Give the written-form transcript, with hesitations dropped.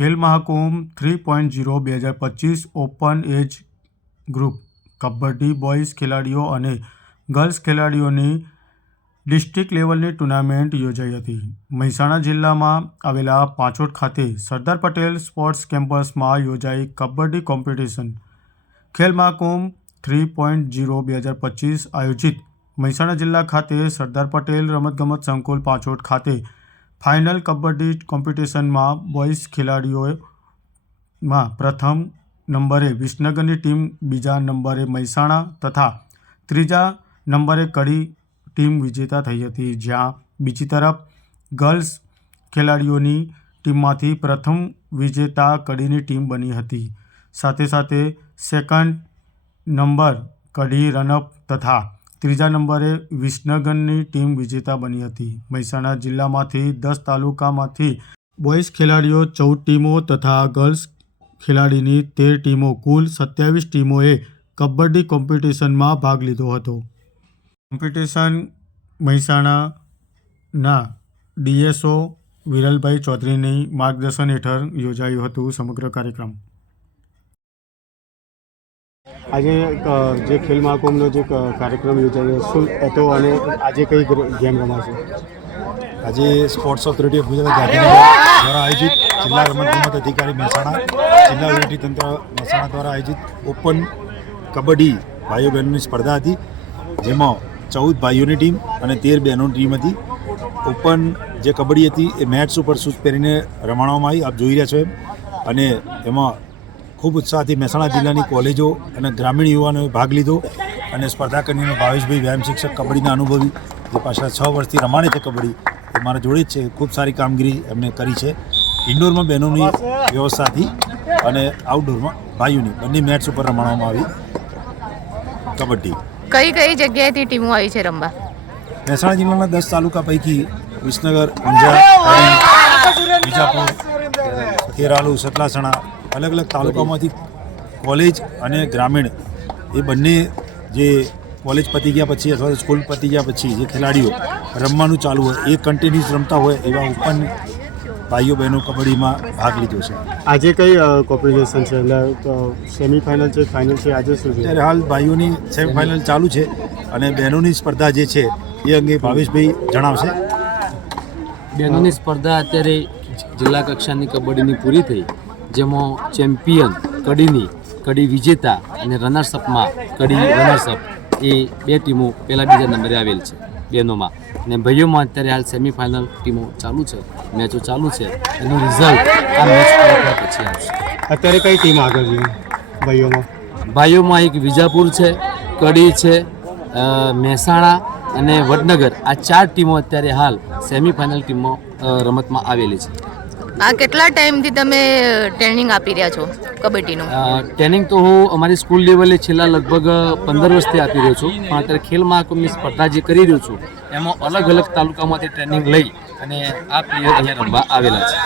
ખેલ Mahakumbh 3.0 2025 open age group kabaddi boys ખેલાડીઓ અને ગર્લ્સ ખેલાડીઓની ડિસ્ટ્રિક્ટ લેવલની ટુર્નામેન્ટ યોજાઈ હતી। મહેસાણા જિલ્લામાં આવેલા પાંચોટ ખાતે સરદાર પટેલ સ્પોર્ટ્સ કેમ્પસમાં યોજાઈ કબડ્ડી કોમ્પિટિશન ખેલ મહાકુંભ 3.0 2025 આયોજિત મહેસાણા જિલ્લા ખાતે સરદાર પટેલ રમતગમત સંકુલ પાંચોટ ખાતે ફાઇનલ કબડ્ડી કોમ્પિટિશનમાં બોયઝ ખેલાડીઓમાં પ્રથમ નંબરે વિસનગરની ટીમ, બીજા નંબરે મહેસાણા તથા ત્રીજા નંબરે કડી ટીમ વિજેતા થઈ હતી। જ્યાં બીજી તરફ ગર્લ્સ ખેલાડીઓની ટીમમાંથી પ્રથમ વિજેતા કડીની ટીમ બની હતી। સાથે સાથે સેકન્ડ નંબર કડી રનઅપ તથા ત્રીજા નંબરે વિસનગરની ટીમ વિજેતા બની હતી। મહેસાણા જિલ્લામાંથી 10 તાલુકામાંથી બોયઝ ખેલાડીઓ 14 ટીમો તથા ગર્લ્સ ખેલાડીની 13 ટીમો કુલ 27 ટીમોએ કબડ્ડી કોમ્પિટિશનમાં ભાગ લીધો હતો। કોમ્પિટિશન મહેસાણાના ડીએસઓ વિરલભાઈ ચૌધરીની માર્ગદર્શન હેઠળ યોજાયું હતું સમગ્ર કાર્યક્રમ। આજે જે ખેલ મહાકુંભનો જે કાર્યક્રમ યોજાયો શું હતો અને આજે કઈ ગેમ રમાશે? આજે sports authority of Gujarat Gandhinagar દ્વારા આયોજિત જિલ્લા રમતગમત અધિકારી મહેસાણા, જિલ્લા વહીવટીતંત્ર મહેસાણા દ્વારા આયોજિત ઓપન કબડ્ડી ભાઈઓ બહેનોની સ્પર્ધા હતી, જેમાં 14 ભાઈઓની ટીમ અને 13 બહેનોની ટીમ હતી। ઓપન જે કબડ્ડી હતી એ મેટ્સ ઉપર શૂઝ પહેરીને રમાડવામાં આવી, આપ જોઈ રહ્યા છો એમ, અને એમાં ખૂબ ઉત્સાહથી મહેસાણા જિલ્લાની કોલેજો અને ગ્રામીણ યુવાનોએ ભાગ લીધો અને સ્પર્ધા કરીને ભાવેશભાઈ વ્યાયામ શિક્ષક કબડ્ડીના અનુભવી જે પાછળ 6 વર્ષથી રમાડે છે કબડ્ડી, એ મારા જોડે જ છે, ખૂબ સારી કામગીરી એમને કરી છે। ઇન્ડોરમાં બહેનોની વ્યવસ્થાથી અને આઉટડોરમાં ભાઈઓની બંને મેટ્સ ઉપર રમાડવામાં આવી કબડ્ડી। કઈ કઈ જગ્યાએથી ટીમો આવી છે રમવા? મહેસાણા જિલ્લાના 10 તાલુકા પૈકી વિસનગર, ઊંઝા, બીજાપુર, ખેરાલુ, સતલાસણા અલગ અલગ તાલુકામાંથી કોલેજ અને ગ્રામીણ એ બંને જે કોલેજ પતી ગયા પછી અથવા સ્કૂલ પતી ગયા પછી જે ખેલાડીઓ રમવાનું ચાલુ હોય એ કન્ટિન્યુઅસ રમતા હોય એવા ઓપન ભાઈઓ બહેનો કબડ્ડીમાં ભાગ લીધો છે। આજે કઈ કોમ્પિટિશન છે? એટલે સેમિફાઇનલ છે, ફાઇનલ છે, આજે શું છે? અત્યારે હાલ ભાઈઓની સેમિફાઇનલ ચાલુ છે અને બહેનોની સ્પર્ધા જે છે એ અંગે ભાવેશભાઈ જણાવશે। બહેનોની સ્પર્ધા અત્યારે જિલ્લા કક્ષાની કબડ્ડીની પૂરી થઈ, જેમાં ચેમ્પિયન કડી વિજેતા અને રનર્સઅપમાં કડી રનર્સઅપ એ 2 ટીમો પહેલા બીજા નંબરે આવેલ છે બહેનોમાં, અને ભાઈઓમાં અત્યારે હાલ સેમિફાઇનલ ટીમો ચાલુ છે, મેચો ચાલુ છે, એનું રિઝલ્ટ આ મેચ પછી આવશે। અત્યારે કઈ ટીમ આગળ છે ભાઈઓમાં? ભાઈઓમાં એક વિજાપુર છે, કડી છે, મહેસાણા અને વડનગર, આ 4 ટીમો અત્યારે હાલ સેમિફાઇનલ ટીમમાં રમતમાં આવેલી છે। આ કેટલા ટાઈમથી તમે ટ્રેનિંગ આપી રહ્યા છો કબડ્ડીનું? ટ્રેનિંગ તો હું અમારી સ્કૂલ લેવલે છેલ્લા લગભગ 15 વર્ષથી આપી રહ્યો છું, પણ અત્યારે ખેલ મહાકુંભની સ્પર્ધા જે કરી રહ્યો છું એમાં અલગ અલગ તાલુકામાંથી ટ્રેનિંગ લઈ અને આ પ્લેયર અહીંયા રમવા આવેલા છે।